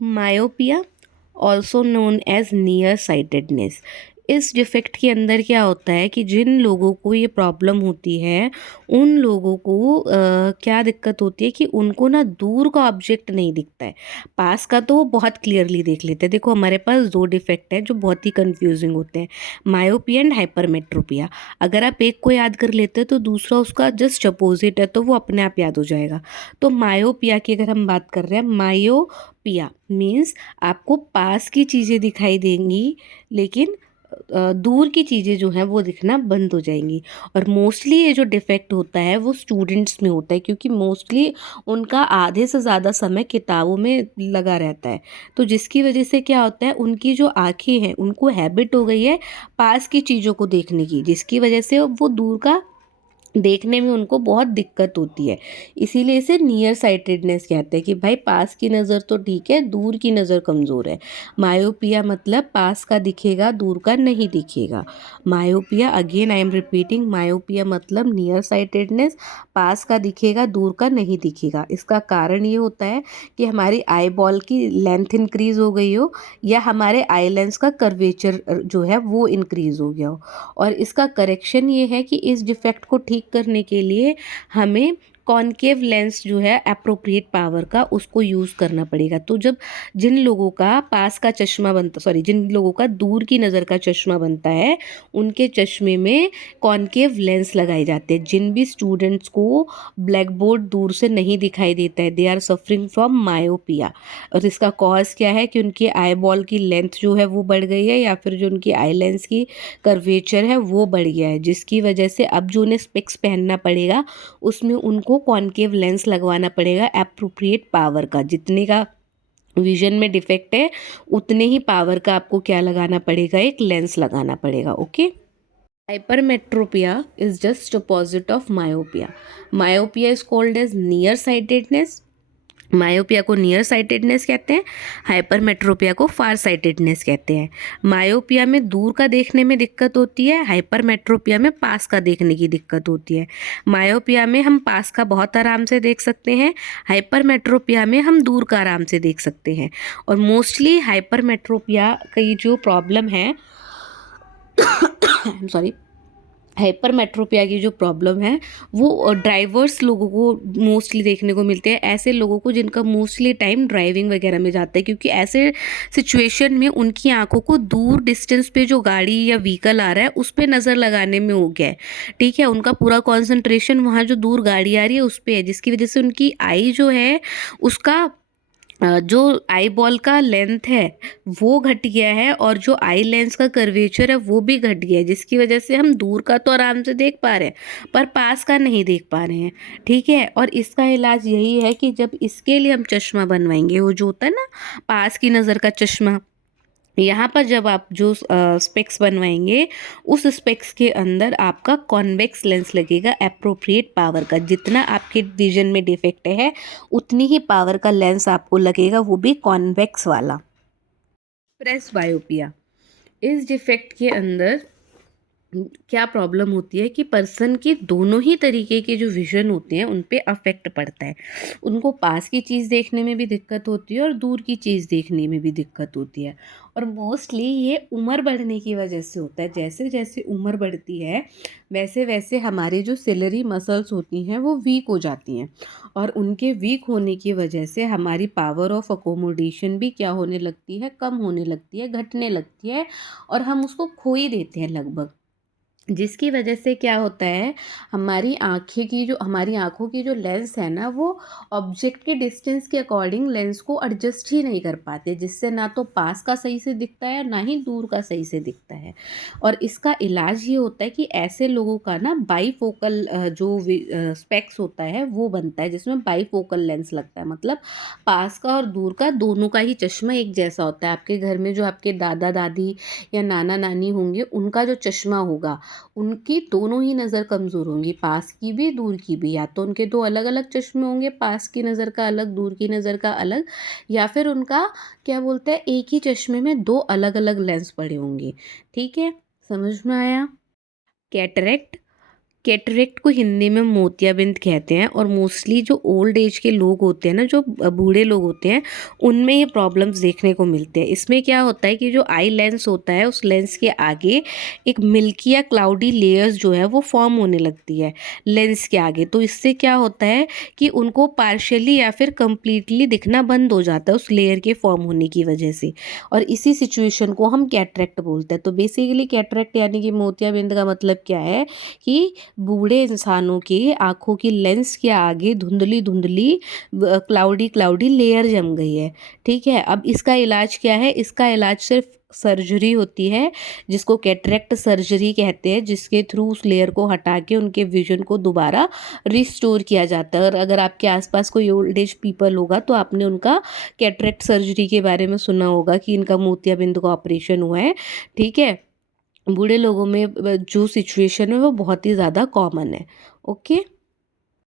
Myopia also known as near sightedness. इस defect के अंदर क्या होता है कि जिन लोगों को ये प्रॉब्लम होती है उन लोगों को क्या दिक्कत होती है कि उनको ना दूर का ऑब्जेक्ट नहीं दिखता है, पास का तो वो बहुत क्लियरली देख लेते हैं। देखो हमारे पास दो डिफेक्ट है जो बहुत ही कंफ्यूजिंग होते हैं, मायोपिया एंड हाइपरमेट्रोपिया। अगर आप एक को याद कर लेते हैं तो दूसरा उसका जस्ट अपोजिट है, तो वो अपने आप याद हो जाएगा। तो मायोपिया की अगर हम बात कर रहे हैं, मायोपिया मीन्स आपको पास की चीज़ें दिखाई देंगी लेकिन दूर की चीज़ें जो हैं वो दिखना बंद हो जाएंगी। और मोस्टली ये जो डिफेक्ट होता है वो स्टूडेंट्स में होता है, क्योंकि मोस्टली उनका आधे से ज़्यादा समय किताबों में लगा रहता है। तो जिसकी वजह से क्या होता है, उनकी जो आँखें हैं उनको हैबिट हो गई है पास की चीज़ों को देखने की, जिसकी वजह से वो दूर का देखने में उनको बहुत दिक्कत होती है। इसीलिए इसे नियर साइटेडनेस कहते हैं कि भाई पास की नज़र तो ठीक है, दूर की नज़र कमज़ोर है। मायोपिया मतलब पास का दिखेगा, दूर का नहीं दिखेगा। Myopia, again I am repeating, myopia मतलब नियर साइटेडनेस, पास का दिखेगा, दूर का नहीं दिखेगा। इसका कारण ये होता है कि हमारी आई बॉल की लेंथ इंक्रीज़ हो गई हो, या हमारे आई लेंस का कर्वेचर जो है वो इंक्रीज़ हो गया हो। और इसका करेक्शन ये है कि इस डिफेक्ट को ठीक करने के लिए हमें कॉनकेव लेंस जो है अप्रोप्रिएट पावर का उसको यूज़ करना पड़ेगा। तो जब जिन लोगों का पास का चश्मा बनता, सॉरी, जिन लोगों का दूर की नज़र का चश्मा बनता है उनके चश्मे में कॉनकेव लेंस लगाए जाते हैं। जिन भी स्टूडेंट्स को ब्लैक बोर्ड दूर से नहीं दिखाई देता है, they are suffering from myopia. और इसका कॉज क्या है कि उनकी आई बॉल की लेंथ जो है वो बढ़ गई है, या फिर जो उनकी आई लेंस की कर्वेचर है वो बढ़ गया है, जिसकी वजह से अब जो उन्हें स्पेक्स पहनना पड़ेगा उसमें उनको कॉनकेव लेंस लगवाना पड़ेगा अप्रोप्रिएट पावर का। जितने का विजन में डिफेक्ट है उतने ही पावर का आपको क्या लगाना पड़ेगा, एक लेंस लगाना पड़ेगा। Okay. Hypermetropia is just opposite of myopia. Myopia is called as near sightedness, myopia को नियर साइटेडनेस कहते हैं, हाइपरमेट्रोपिया को फार साइटेडनेस कहते हैं। मायोपिया में दूर का देखने में दिक्कत होती है, हाइपरमेट्रोपिया में पास का देखने की दिक्कत होती है। मायोपिया में हम पास का बहुत आराम से देख सकते हैं, हाइपरमेट्रोपिया में हम दूर का आराम से देख सकते हैं। और मोस्टली हाइपरमेट्रोपिया की जो प्रॉब्लम है सॉरी, हाइपरमेट्रोपिया की जो प्रॉब्लम है वो ड्राइवर्स लोगों को मोस्टली देखने को मिलते हैं, ऐसे लोगों को जिनका मोस्टली टाइम ड्राइविंग वगैरह में जाता है, क्योंकि ऐसे सिचुएशन में उनकी आंखों को दूर डिस्टेंस पे जो गाड़ी या व्हीकल आ रहा है उस पर नज़र लगाने में हो गया है। ठीक है, उनका पूरा कॉन्सेंट्रेशन वहाँ जो दूर गाड़ी आ रही है उस पर है, जिसकी वजह से उनकी आई जो है उसका जो आई बॉल का लेंथ है वो घट गया है, और जो आई लेंस का कर्वेचर है वो भी घट गया है, जिसकी वजह से हम दूर का तो आराम से देख पा रहे हैं पर पास का नहीं देख पा रहे हैं। ठीक है, और इसका इलाज यही है कि जब इसके लिए हम चश्मा बनवाएंगे, वो जो होता है ना पास की नज़र का चश्मा, यहाँ पर जब आप जो स्पेक्स बनवाएंगे उस स्पेक्स के अंदर आपका कॉन्वेक्स लेंस लगेगा अप्रोप्रिएट पावर का। जितना आपके विजन में डिफेक्ट है उतनी ही पावर का लेंस आपको लगेगा, वो भी कॉन्वेक्स वाला। प्रेस बायोपिया, इस डिफेक्ट के अंदर क्या प्रॉब्लम होती है कि पर्सन के दोनों ही तरीके के जो विजन होते हैं उन पे अफेक्ट पड़ता है। उनको पास की चीज़ देखने में भी दिक्कत होती है और दूर की चीज़ देखने में भी दिक्कत होती है। और मोस्टली ये उम्र बढ़ने की वजह से होता है। जैसे जैसे उम्र बढ़ती है वैसे वैसे हमारी जो सिलरी मसल्स होती हैं वो वीक हो जाती हैं, और उनके वीक होने की वजह से हमारी पावर ऑफ अकोमोडेशन भी क्या होने लगती है, कम होने लगती है, घटने लगती है, और हम उसको खो ही देते हैं लगभग। जिसकी वजह से क्या होता है, हमारी आँखों की जो लेंस है ना वो ऑब्जेक्ट के डिस्टेंस के अकॉर्डिंग लेंस को एडजस्ट ही नहीं कर पाते, जिससे ना तो पास का सही से दिखता है ना ही दूर का सही से दिखता है। और इसका इलाज ये होता है कि ऐसे लोगों का ना बाईफोकल जो स्पेक्स होता है वो बनता है, जिसमें बाईफोकल लेंस लगता है। मतलब पास का और दूर का दोनों का ही चश्मा एक जैसा होता है। आपके घर में जो आपके दादा दादी या नाना नानी होंगे उनका जो चश्मा होगा, उनकी दोनों ही नज़र कमज़ोर होंगी, पास की भी दूर की भी। या तो उनके दो अलग अलग चश्मे होंगे, पास की नज़र का अलग, दूर की नज़र का अलग, या फिर उनका क्या बोलते हैं, एक ही चश्मे में दो अलग अलग लेंस पड़े होंगे। ठीक है, समझ में आया? कैटरेक्ट, कैटरेक्ट को हिंदी में मोतियाबिंद कहते हैं और मोस्टली जो ओल्ड एज के लोग होते हैं ना, जो बूढ़े लोग होते हैं, उनमें ये प्रॉब्लम्स देखने को मिलते हैं। इसमें क्या होता है कि जो आई लेंस होता है उस लेंस के आगे एक मिल्की या क्लाउडी लेयर्स जो है वो फॉर्म होने लगती है लेंस के आगे। तो इससे क्या होता है कि उनको पार्शियली या फिर कंप्लीटली दिखना बंद हो जाता है उस लेयर के फॉर्म होने की वजह से, और इसी सिचुएशन को हम कैटरेक्ट बोलते हैं। तो बेसिकली कैटरेक्ट यानी कि मोतियाबिंद का मतलब क्या है कि बूढ़े इंसानों की आँखों की लेंस के आगे धुंधली धुंधली क्लाउडी क्लाउडी लेयर जम गई है। ठीक है, अब इसका इलाज क्या है? इसका इलाज सिर्फ सर्जरी होती है, जिसको कैटरेक्ट सर्जरी कहते हैं, जिसके थ्रू उस लेयर को हटा के उनके विजन को दोबारा रिस्टोर किया जाता है। और अगर आपके आसपास कोई ओल्ड एज पीपल होगा तो आपने उनका कैटरेक्ट सर्जरी के बारे में सुना होगा कि इनका मोतियाबिंद का ऑपरेशन हुआ है। ठीक है, बूढ़े लोगों में जो सिचुएशन है वो बहुत ही ज़्यादा कॉमन है। ओके।